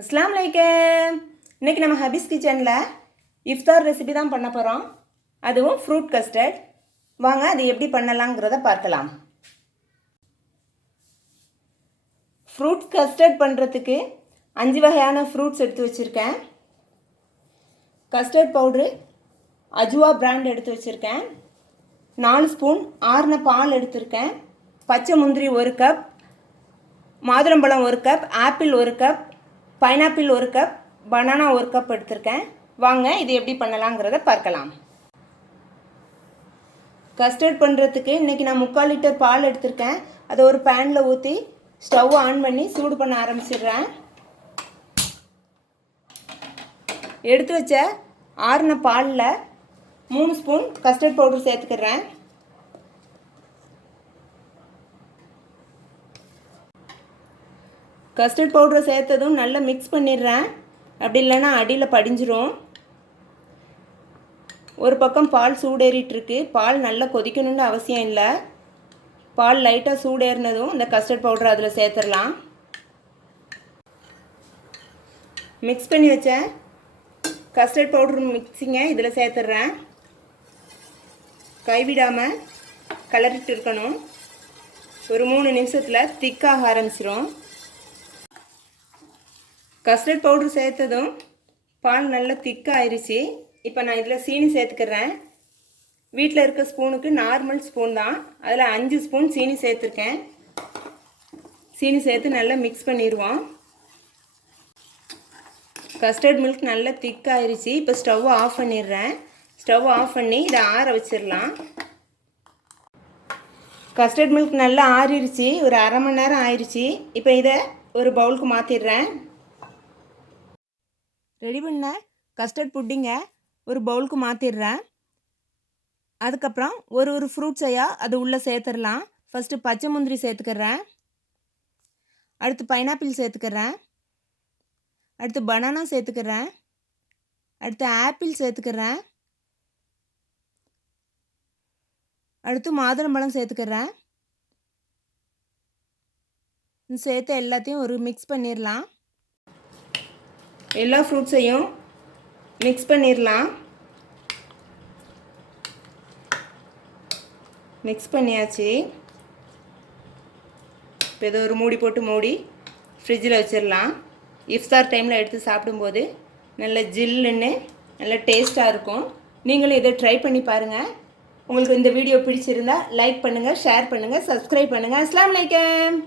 அஸ்லாம் வலைக்கம் இன்றைக்கி நம்ம ஹபீஸ் கிச்சனில் இஃப்தார் ரெசிபி தான் பண்ண போகிறோம் அதுவும் ஃப்ரூட் கஸ்டர்ட் வாங்க அது எப்படி பண்ணலாங்கிறத பார்க்கலாம். ஃப்ரூட் கஸ்டர்ட் பண்ணுறதுக்கு அஞ்சு வகையான ஃப்ரூட்ஸ் எடுத்து வச்சுருக்கேன். கஸ்டர்ட் பவுட்ரு அஜுவா பிராண்ட் எடுத்து வச்சுருக்கேன். நாலு ஸ்பூன் ஆறுன பால் எடுத்திருக்கேன். பச்சை முந்திரி ஒரு கப் மாதுளம்பழம் ஒரு கப் ஆப்பிள் ஒரு கப் பைனாப்பிள் ஒரு கப் பனானா ஒரு கப் எடுத்திருக்கேன். வாங்க இது எப்படி பண்ணலாங்கிறத பார்க்கலாம். கஸ்டர்ட் பண்ணுறதுக்கு இன்றைக்கி நான் முக்கால் லிட்டர் பால் எடுத்திருக்கேன். அதை ஒரு பேனில் ஊற்றி ஸ்டவ் ஆன் பண்ணி சூடு பண்ண ஆரம்பிச்சிடுறேன். எடுத்து வச்ச ஆறுன பாலில் மூணு ஸ்பூன் கஸ்டர்ட் பவுடர் சேர்த்துக்கிறேன். கஸ்டர்ட் பவுடரை சேர்த்ததும் நல்லா மிக்ஸ் பண்ணிடுறேன். அப்படி இல்லைன்னா அடியில் படிஞ்சிரும். ஒரு பக்கம் பால் சூடேறிட்டுருக்கு. பால் நல்லா கொதிக்கணும்னு அவசியம் இல்லை. பால் லைட்டாக சூடேறினதும் இந்த கஸ்டர்ட் பவுடர் அதில் சேர்த்துடலாம். மிக்ஸ் பண்ணி வச்சேன் கஸ்டர்ட் பவுடர் மிக்ஸிங்கை இதில் சேர்த்துட்றேன். கைவிடாமல் கலரிட்டு இருக்கணும். ஒரு மூணு நிமிஷத்தில் திக்காக ஆரம்பிச்சிரும். கஸ்டர்ட் பவுடர் சேர்த்ததும் பால் நல்லா திக்காயிருச்சு. இப்போ நான் இதில் சீனி சேர்த்துக்கிறேன். வீட்டில் இருக்க ஸ்பூனுக்கு நார்மல் ஸ்பூன் தான். அதில் அஞ்சு ஸ்பூன் சீனி சேர்த்துருக்கேன். சீனி சேர்த்து நல்லா மிக்ஸ் பண்ணிடுவோம். கஸ்டர்ட் மில்க் நல்லா திக்காயிருச்சு. இப்போ ஸ்டவ் ஆஃப் பண்ணிடுறேன். ஸ்டவ் ஆஃப் பண்ணி இதை ஆற வச்சிடலாம். கஸ்டர்ட் மில்க் நல்லா ஆறிடுச்சு. ஒரு அரை மணி நேரம் ஆயிடுச்சு இப்போ இதை ஒரு பவுலுக்கு மாற்றிடுறேன் ரெடி பண்ண. கஸ்டர்ட் புட்டிங்க ஒரு பவுலுக்கு மாற்றிடுறேன் அதுக்கப்புறம் ஒரு ஒரு ஃப்ரூட்ஸையாக அது உள்ளே சேர்த்துடலாம். ஃபஸ்ட்டு பச்சை முந்திரி சேர்த்துக்கிறேன். அடுத்து பைனாப்பிள் சேர்த்துக்கிறேன். அடுத்து பனானா சேர்த்துக்கிறேன். அடுத்து ஆப்பிள் சேர்த்துக்கிறேன். அடுத்து மாதுளம்பழம் சேர்த்துக்கிறேன். சேர்த்து எல்லாத்தையும் ஒரு மிக்ஸ் பண்ணிடலாம். எல்லா ஃப்ரூட்ஸையும் மிக்ஸ் பண்ணிடலாம் மிக்ஸ் பண்ணியாச்சு. இப்போ ஏதோ ஒரு மூடி போட்டு மூடி ஃப்ரிட்ஜில் வச்சிடலாம் இஃப்தார் டைமில் எடுத்து சாப்பிடும்போது நல்ல ஜில்லுன்னு நல்ல டேஸ்ட்டாக இருக்கும். நீங்களும் இதை ட்ரை பண்ணி பாருங்கள் உங்களுக்கு இந்த வீடியோ பிடிச்சிருந்தா லைக் பண்ணுங்கள் ஷேர் பண்ணுங்கள் சப்ஸ்கிரைப் பண்ணுங்கள் அஸ்லாம் வலைக்கம்